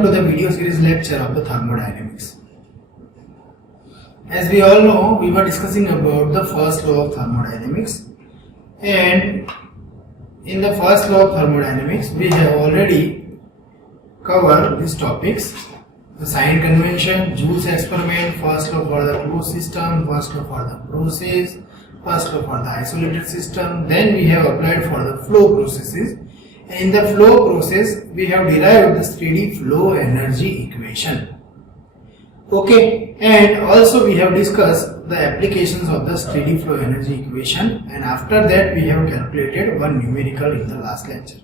Welcome to the video series lecture of the thermodynamics. As we all know, we were discussing about the first law of thermodynamics, and in the first law of thermodynamics we have already covered these topics: the sign convention, Joule's experiment, first law for the closed system, first law for the process, first law for the isolated system. Then we have applied for the flow processes. In the flow process, we have derived the steady flow energy equation. Okay, and also we have discussed the applications of the steady flow energy equation, and after that we have calculated one numerical in the last lecture.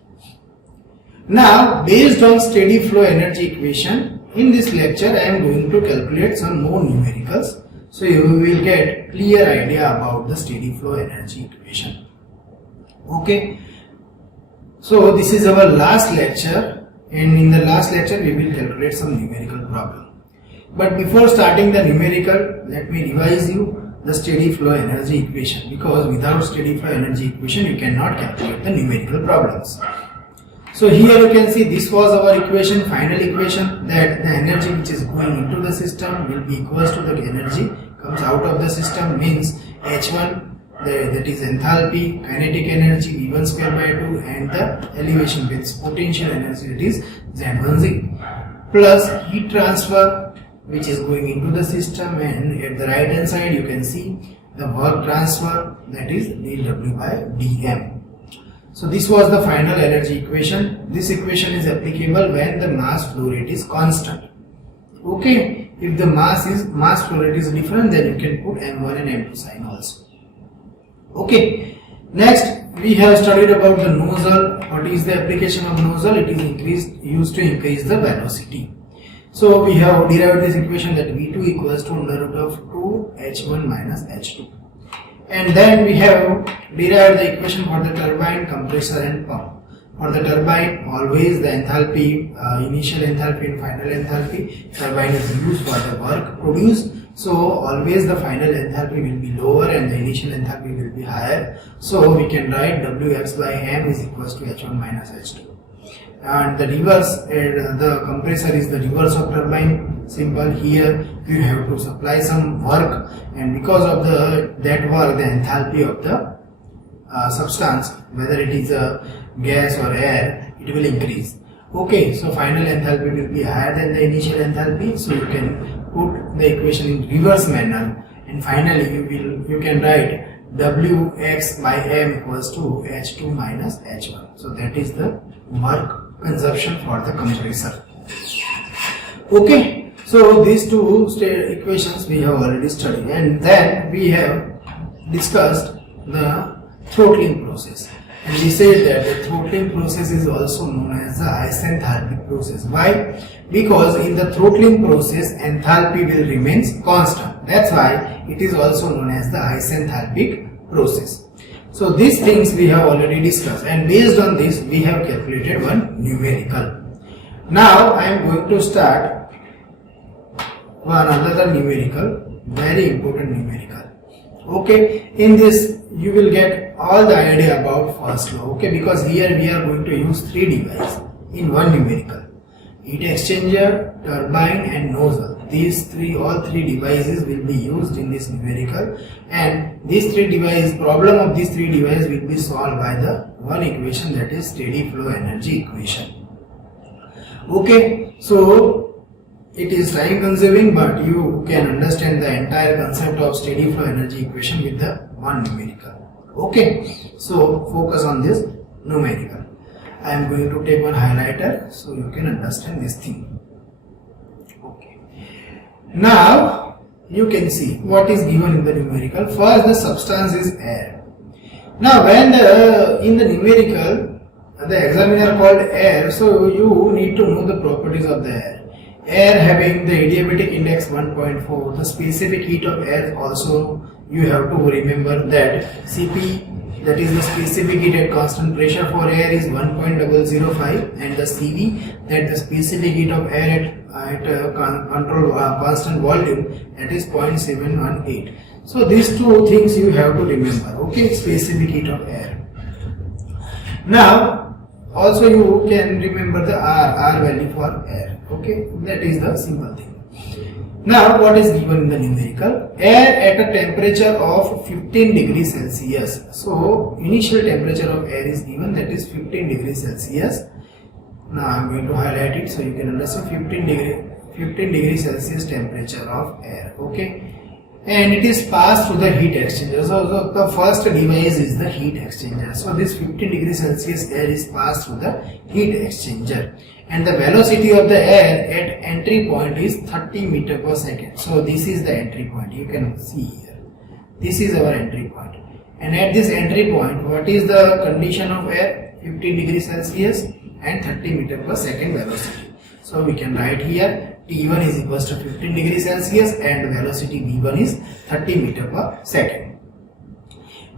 Now, based on steady flow energy equation, in this lecture I am going to calculate some more numericals, so you will get clear idea about the steady flow energy equation. Okay. So this is our last lecture, and in the last lecture we will calculate some numerical problem. But before starting the numerical, let me revise you the steady flow energy equation, because without steady flow energy equation you cannot calculate the numerical problems. So here you can see this was our equation, final equation, that the energy which is going into the system will be equals to the energy comes out of the system, means H1, that is enthalpy, kinetic energy V1 square by 2, and the elevation with potential energy, that is Z1Z, plus heat transfer which is going into the system, and at the right hand side you can see the work transfer, that is dW by dm. So this was the final energy equation. This equation is applicable when the mass flow rate is constant. Okay, if the mass flow rate is different, then you can put m1 and m2 sign also. Okay, next we have studied about the nozzle. What is the application of nozzle? It is used to increase the velocity. So we have derived this equation that V2 equals to under root of 2 H1 minus H2. And then we have derived the equation for the turbine, compressor and pump. For the turbine, always the enthalpy, initial enthalpy and final enthalpy, turbine is used for the work produced. So always the final enthalpy will be lower and the initial enthalpy will be higher. So we can write Wx by m is equals to H1 minus H2. And the reverse, the compressor is the reverse of turbine. Simple. Here you have to supply some work, and because of that work, the enthalpy of the substance, whether it is a gas or air, it will increase. Okay, so final enthalpy will be higher than the initial enthalpy, so you can put the equation in reverse manner, and finally you can write Wx by m equals to H2 minus H1. So that is the work consumption for the compressor. Okay, so these two equations we have already studied, and then we have discussed the throttling process. And we said that the throttling process is also known as the isenthalpic process. Why? Because in the throttling process, enthalpy will remain constant. That's why it is also known as the isenthalpic process. So these things we have already discussed, and based on this we have calculated one numerical. Now I am going to start one another numerical, very important numerical. Okay, in this you will get all the idea about first law. Okay, because here we are going to use three devices in one numerical: heat exchanger, turbine and nozzle. These all three devices will be used in this numerical, and these three devices, problem of these three devices will be solved by the one equation, that is steady flow energy equation. Okay, so it is time consuming, but you can understand the entire concept of steady flow energy equation with the one numerical. Okay, so focus on this numerical. I am going to take one highlighter so you can understand this thing. Okay, now you can see what is given in the numerical. First, the substance is air. Now when in the numerical the examiner called air, so you need to know the properties of the air. Air having the adiabatic index 1.4, the specific heat of air also you have to remember that Cp, that is the specific heat at constant pressure for air, is 1.005, and the Cv, that the specific heat of air at control constant volume, that is 0.718. So these two things you have to remember. Okay, specific heat of air. Now also you can remember the R value for air. Okay, that is the simple thing. Now what is given in the numerical? Air at a temperature of 15 degrees Celsius. So initial temperature of air is given, that is 15 degrees Celsius. Now I am going to highlight it so you can understand. 15 degrees Celsius temperature of air. Okay, and it is passed through the heat exchanger. So the first device is the heat exchanger. So this 15 degrees Celsius air is passed through the heat exchanger, and the velocity of the air at entry point is 30 meter per second. So this is the entry point, you can see here. This is our entry point, and at this entry point, what is the condition of air? 15 degrees Celsius and 30 meter per second velocity. So we can write here T1 is equals to 15 degrees Celsius and velocity V1 is 30 meter per second.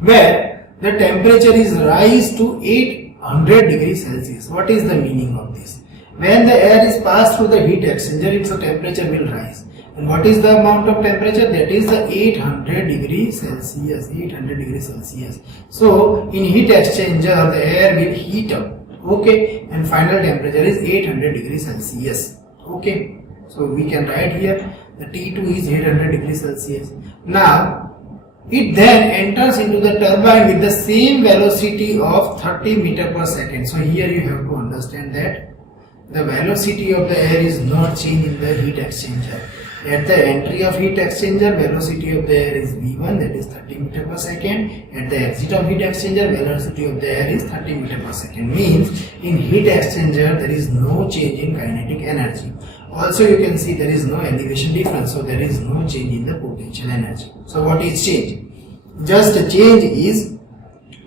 Where the temperature is rise to 800 degrees Celsius. What is the meaning of this? When the air is passed through the heat exchanger, its temperature will rise. And what is the amount of temperature? That is the 800 degrees Celsius. 800 degrees Celsius. So in heat exchanger, the air will heat up. Okay, and final temperature is 800 degrees Celsius. Okay, so we can write here the T2 is 800 degrees Celsius. Now it then enters into the turbine with the same velocity of 30 meter per second. So here you have to understand that the velocity of the air is not changed in the heat exchanger. At the entry of heat exchanger, velocity of the air is V1, that is 30 meter per second. At the exit of heat exchanger, velocity of the air is 30 meter per second. Means in heat exchanger there is no change in kinetic energy. Also you can see there is no elevation difference, so there is no change in the potential energy. So what is change? Just a change is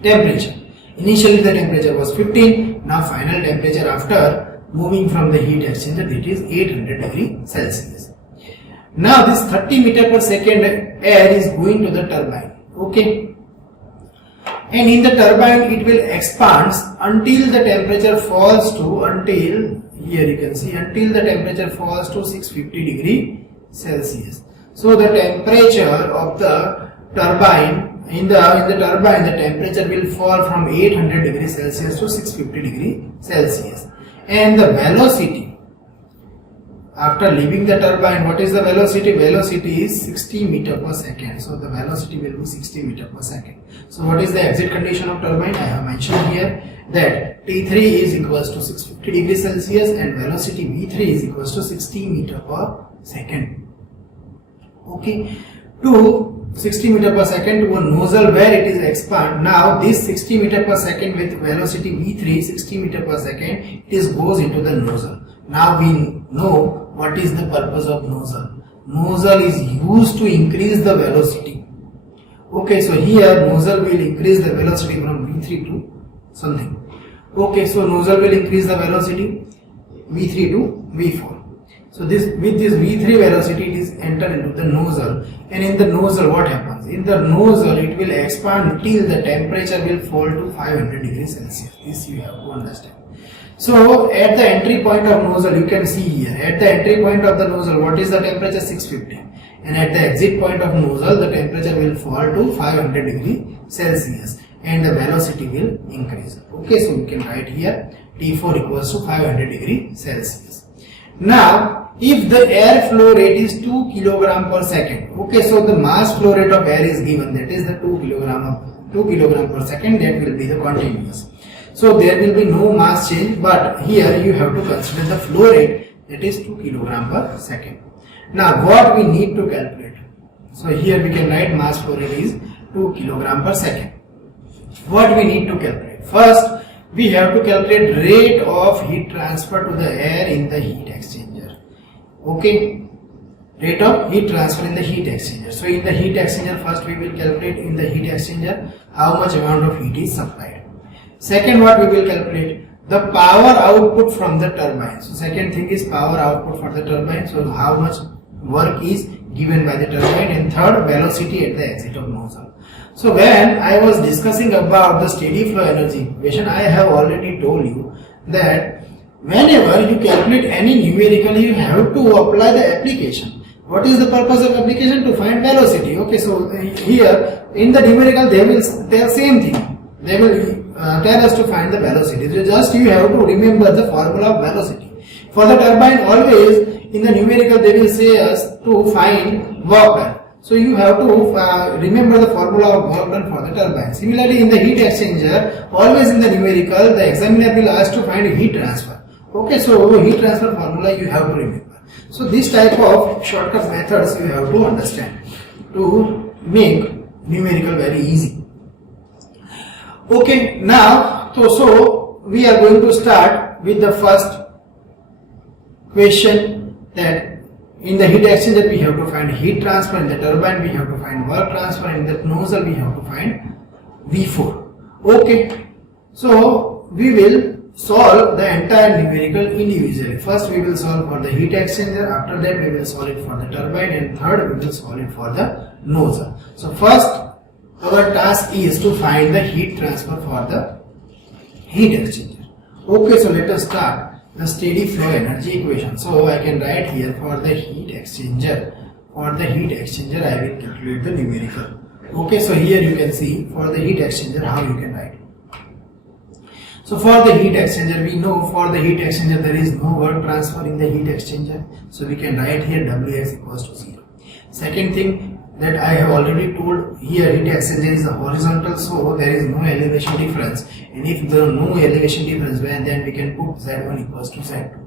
temperature. Initially the temperature was 15, now final temperature after moving from the heat exchanger, it is 800 degrees Celsius. Now this 30 meter per second air is going to the turbine. Okay, and in the turbine it will expand until the temperature falls to, until here you can see, until the temperature falls to 650 degrees Celsius. So the temperature of the turbine, in the turbine the temperature will fall from 800 degrees Celsius to 650 degrees Celsius. And the velocity after leaving the turbine, what is the velocity? Velocity is 60 meter per second. So the velocity will be 60 meter per second. So what is the exit condition of turbine? I have mentioned here that T3 is equals to 650 degrees Celsius and velocity V3 is equals to 60 meter per second. Okay, to 60 meter per second to a nozzle where it is expand. Now this 60 meter per second with velocity V3, 60 meter per second, it goes into the nozzle. Now we know what is the purpose of nozzle. Nozzle is used to increase the velocity. Okay, so here nozzle will increase the velocity from V3 to something. Okay, so nozzle will increase the velocity V3 to V4. So this, with this V3 velocity, it is enter into the nozzle, and in the nozzle what happens? In the nozzle it will expand till the temperature will fall to 500 degrees Celsius. This you have to understand. So at the entry point of nozzle, you can see here, at the entry point of the nozzle, what is the temperature? 650. And at the exit point of nozzle, the temperature will fall to 500 degrees Celsius and the velocity will increase. Okay, so we can write here T4 equals to 500 degrees Celsius. Now, if the air flow rate is 2 kg per second, okay, so the mass flow rate of air is given, that is the 2 kg per second, that will be the continuous. So there will be no mass change, but here you have to consider the flow rate, that is 2 kg per second. Now what we need to calculate? So here we can write mass flow rate is 2 kg per second. What we need to calculate? First, we have to calculate rate of heat transfer to the air in the heat exchanger. Okay, rate of heat transfer in the heat exchanger. So in the heat exchanger, first we will calculate in the heat exchanger how much amount of heat is supplied. Second, what we will calculate? The power output from the turbine. So second thing is power output for the turbine. So how much work is given by the turbine. And third, velocity at the exit of nozzle. So when I was discussing about the steady flow energy equation, I have already told you that whenever you calculate any numerical, you have to apply the application. What is the purpose of application? To find velocity. Okay, so here in the numerical they will tell same thing. They will tell us to find the velocity. So just you have to remember the formula of velocity. For the turbine, always in the numerical they will say us to find work done. So you have to remember the formula of work done for the turbine. Similarly, in the heat exchanger, always in the numerical, the examiner will ask to find heat transfer. Okay, so heat transfer formula you have to remember. So this type of shortcut methods you have to understand to make numerical very easy. Okay, now so we are going to start with the first question, that in the heat exchanger we have to find heat transfer, in the turbine we have to find work transfer, in the nozzle we have to find V4. Okay, so we will solve the entire numerical individually. First we will solve for the heat exchanger, after that we will solve it for the turbine, and third we will solve it for the nozzle. So first our task is to find the heat transfer for the heat exchanger. Okay, so let us start the steady flow energy equation. So I can write here for the heat exchanger. For the heat exchanger I will calculate the numerical. Okay, so here you can see for the heat exchanger how you can write. So for the heat exchanger, we know for the heat exchanger there is no work transfer in the heat exchanger. So we can write here Wx equals to 0. Second thing that I have already told, here heat exchanger is a horizontal, so there is no elevation difference. And if there is no elevation difference, then we can put Z1 equals to Z2.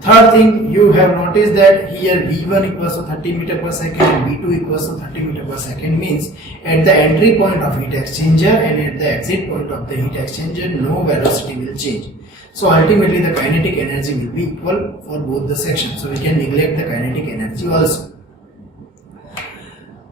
Third thing, you have noticed that here V1 equals to 30 meter per second and V2 equals to 30 meter per second, means at the entry point of heat exchanger and at the exit point of the heat exchanger no velocity will change. So ultimately the kinetic energy will be equal for both the sections. So we can neglect the kinetic energy also.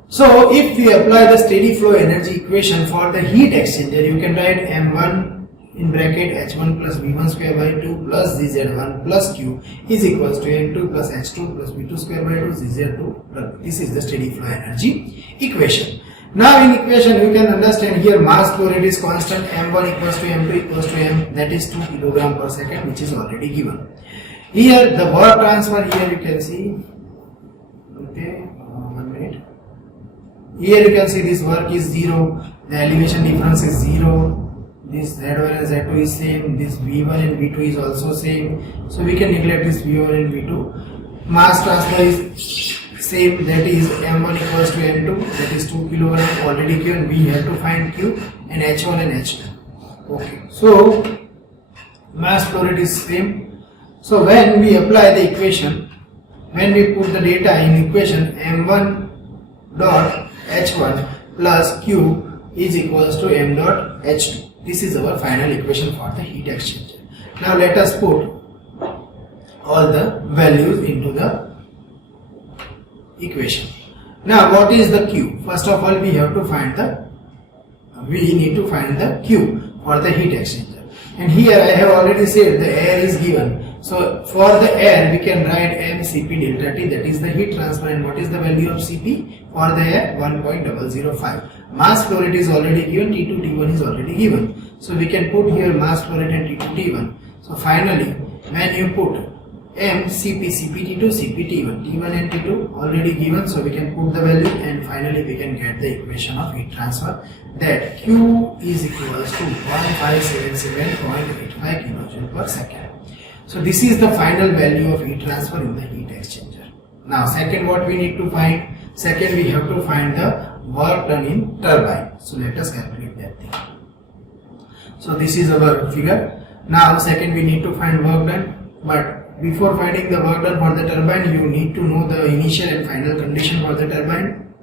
So if we apply the steady flow energy equation for the heat exchanger, you can write M1 in bracket H1 plus V1 square by 2 plus ZZ1 plus Q is equals to M2 plus H2 plus V2 square by 2 ZZ2. This is the steady flow energy equation. Now in equation you can understand here mass flow rate is constant, M1 equals to M2 equals to M, that is 2 kg per second, which is already given. Here the work transfer, here you can see, okay, 1 minute. Here you can see this work is 0, the elevation difference is 0, this Z1 and Z2 is same, this V1 and V2 is also same, so we can neglect this V1 and V2. Mass transfer is same, that is M1 equals to M2, that is 2 kg already given. We have to find Q and H1 and H2. Okay, so mass flow rate is same. So when we apply the equation, when we put the data in equation, M1 dot H1 plus Q is equals to M dot H2. This is our final equation for the heat exchanger. Now let us put all the values into the equation. Now what is the Q? First of all we have to find we need to find the Q for the heat exchanger. And here I have already said the air is given. So for the air we can write mCp delta T, that is the heat transfer, and what is the value of Cp for the air? 1.005. Mass flow rate is already given, T2 T1 is already given. So we can put here mass flow rate and T2 T1. So finally when you put mCp Cp T2 Cp T1, T1 and T2 already given, so we can put the value and finally we can get the equation of heat transfer, that Q is equals to 1577.85 kJ per second. So this is the final value of heat transfer in the heat exchanger. Now second, what we need to find? Second, we have to find the work done in turbine. So let us calculate that thing. So this is our figure. Now second, we need to find work done, but before finding the work done for the turbine, you need to know the initial and final condition for the turbine.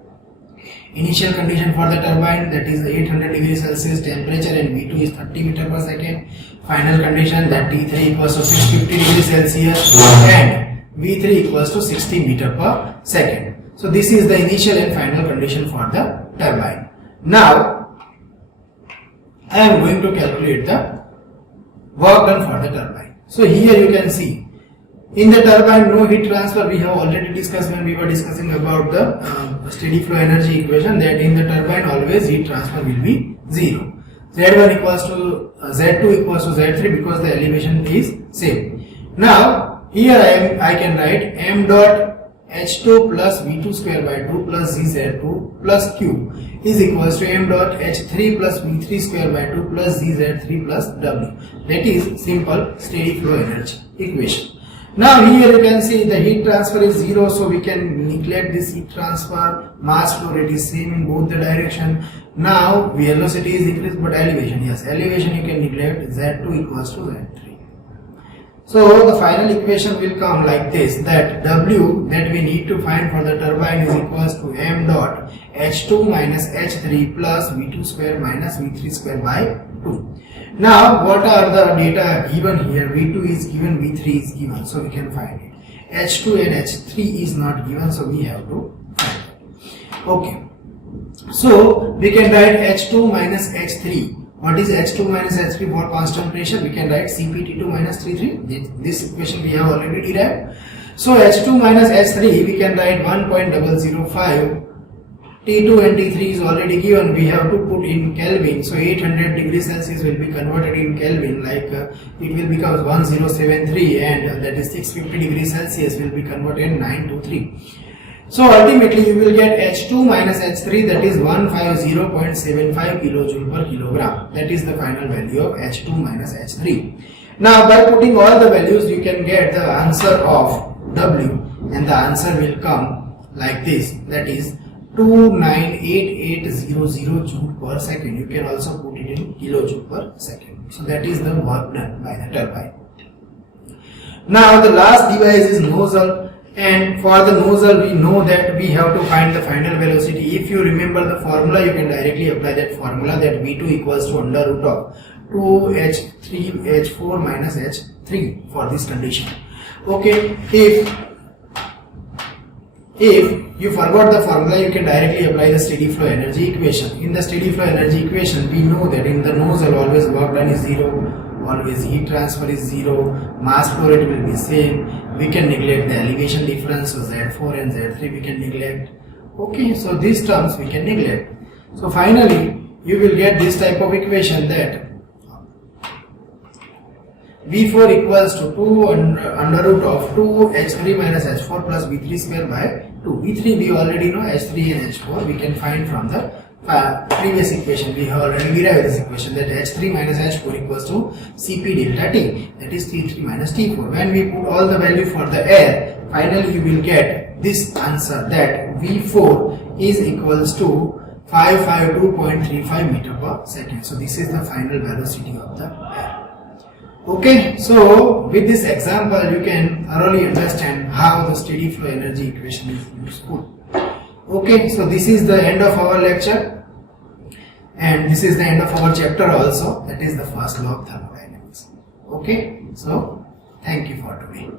Initial condition for the turbine, that is 800 degrees Celsius temperature and V2 is 30 meter per second. Final condition, that T3 equals to 650 degrees Celsius and V3 equals to 60 meter per second. So this is the initial and final condition for the turbine. Now I am going to calculate the work done for the turbine. So here you can see in the turbine no heat transfer. We have already discussed when we were discussing about the steady flow energy equation, that in the turbine always heat transfer will be 0. Z1 equals to Z2 equals to Z3 because the elevation is same. Now here I can write m dot H2 plus V2 square by 2 plus ZZ2 plus Q is equals to m dot H3 plus V3 square by 2 plus ZZ3 plus W. That is simple steady flow energy equation. Now here you can see the heat transfer is 0, so we can neglect this heat transfer. Mass flow rate is same in both the direction. Now velocity is increased, but elevation, yes, elevation you can neglect. Z2 equals to Z3. So the final equation will come like this, that W that we need to find for the turbine is equals to m dot H2 minus H3 plus V2 square minus V3 square by 2. Now what are the data given here? V2 is given, V3 is given, so we can find it. H2 and H3 is not given, so we have to find it. Okay, so we can write H2 minus H3. What is H2 minus H3 for constant pressure? We can write CpT2 minus T3. This equation we have already derived. So H2 minus H3 we can write 1.005. T2 and T3 is already given. We have to put in Kelvin. So 800 degrees Celsius will be converted in Kelvin, like it will become 1073, and that is 650 degrees Celsius will be converted in 923. So ultimately you will get H2 minus H3, that is 150.75 kilojoule per kilogram. That is the final value of H2 minus H3. Now by putting all the values you can get the answer of W, and the answer will come like this, that is 298800 joule per second. You can also put it in kilojoule per second. So that is the work done by the turbine. Now the last device is nozzle. And for the nozzle we know that we have to find the final velocity. If you remember the formula, you can directly apply that formula, that V2 equals to under root of 2H3H4 minus H3 for this condition. Okay, if you forgot the formula, you can directly apply the steady flow energy equation. In the steady flow energy equation, we know that in the nozzle always work done is 0. Always heat transfer is 0, mass flow rate will be same, we can neglect the elevation difference, so Z4 and Z3 we can neglect. Okay, so these terms we can neglect. So finally you will get this type of equation, that V4 equals to 2 under root of 2H3 minus H4 plus V3 square by 2. V3 we already know, H3 and H4 we can find from the previous equation. We have already derived this equation, that H3 minus H4 equals to Cp delta T, that is T3 minus T4. When we put all the value for the air, finally you will get this answer, that V4 is equals to 552.35 meter per second. So this is the final velocity of the air. Okay, so with this example you can thoroughly understand how the steady flow energy equation is useful. Okay, so this is the end of our lecture, and this is the end of our chapter also, that is the first law of thermodynamics. Okay, so thank you for today.